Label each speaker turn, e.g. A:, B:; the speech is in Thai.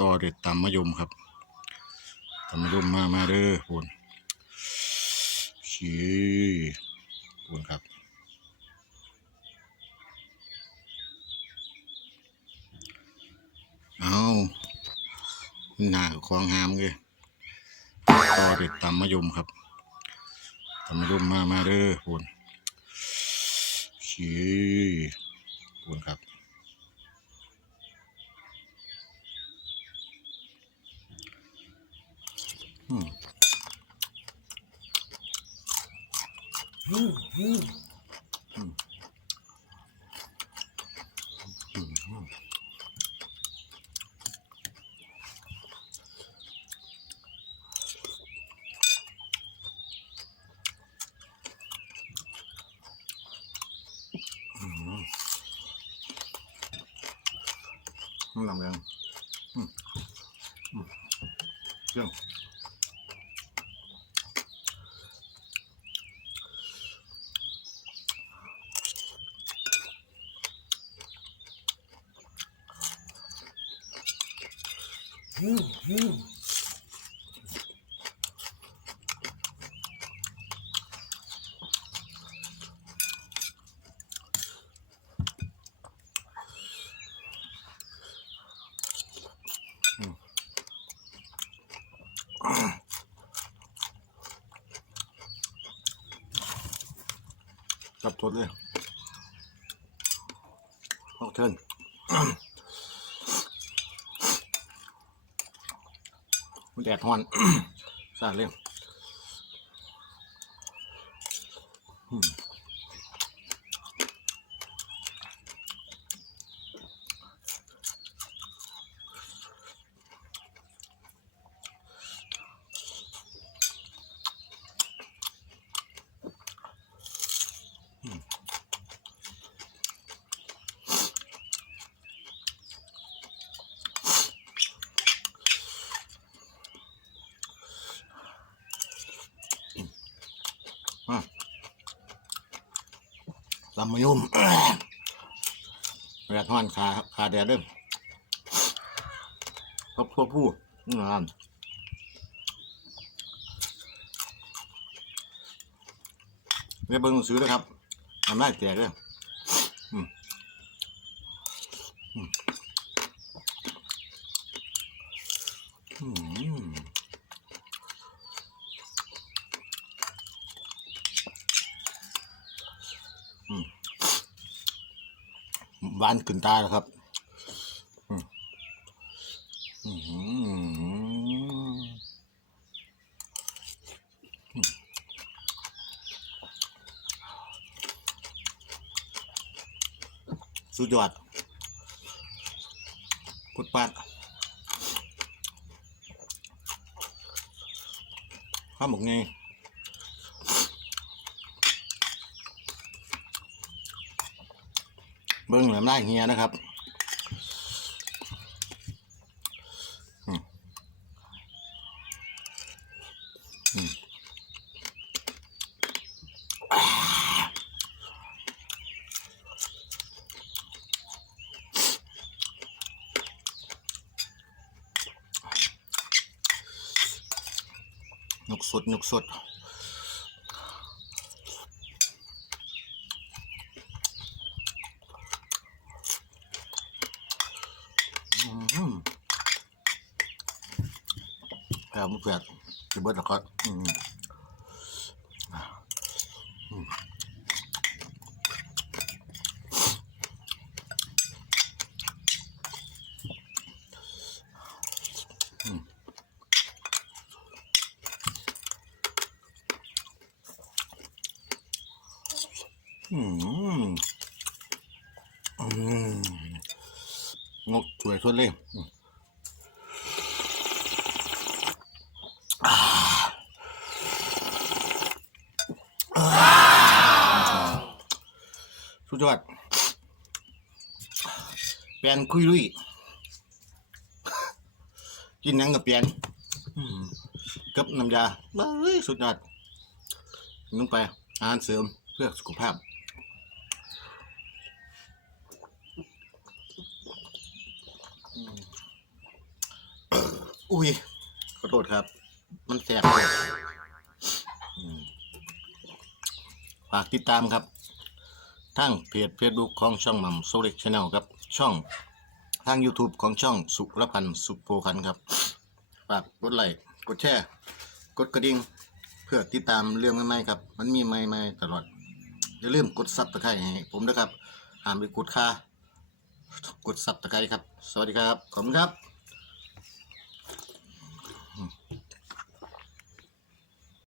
A: ต่อเด็ดตำมะยมครับตำมะยมมามาเด้อพูนชี้พูนครับเอาหน้าควางหามเลยต่อเด็ดตำมะยมครับตำมะยมมามาเด้อพูนชี้พูนครับ อืมน้ำ ลำแรงอืมอืมเรื่อง จับทดเลยออกเทิน มัน แดดฮ้อน สาดเลยอืม ลำมะยุ่มแรดห้อนขาขาแดดด้วยครอบทั่วผู้นี่งานเรียบเบิ้งซื้อเลยครับทำได้แจกเลยอืมอืมอืม หวานขึ้นตาแล้วครับสุดยอดพุดปาดข้าวหมกไง เบิ้งเหลือมได้เฮียนะครับนกสดนกสดอืม แอบมันเผือกจะเบิดแล้วก็อืมอืมอืมอืมอืมงกสวยสุดเลยอืมสุด ยอดเปลี่ยนคุยลุยกินยังกับเปลี่ยนกับน้ำยาเฮ้ยสุดยอดลงไปอาหารเสริมเพื่อสุขภาพอุ้ย ขอโทษครับ มันแสบฝากติดตามครับ ทั้งเพจเฟซบุ๊กของช่องม่ำโซเล็กชาแนลครับ ช่องทาง YouTube ของช่องสุรพันธ์สุโพคันครับฝากกดไลค์กดแชร์กดกระดิ่งเพื่อติดตามเรื่องใหม่ๆครับ มันมีใหม่ๆตลอดอย่าลืมกดซับตะไคร้ให้ผมนะครับห้ามไปกดค่ากดซับตะไคร้ครับ สวัสดีครับ ขอบคุณครับ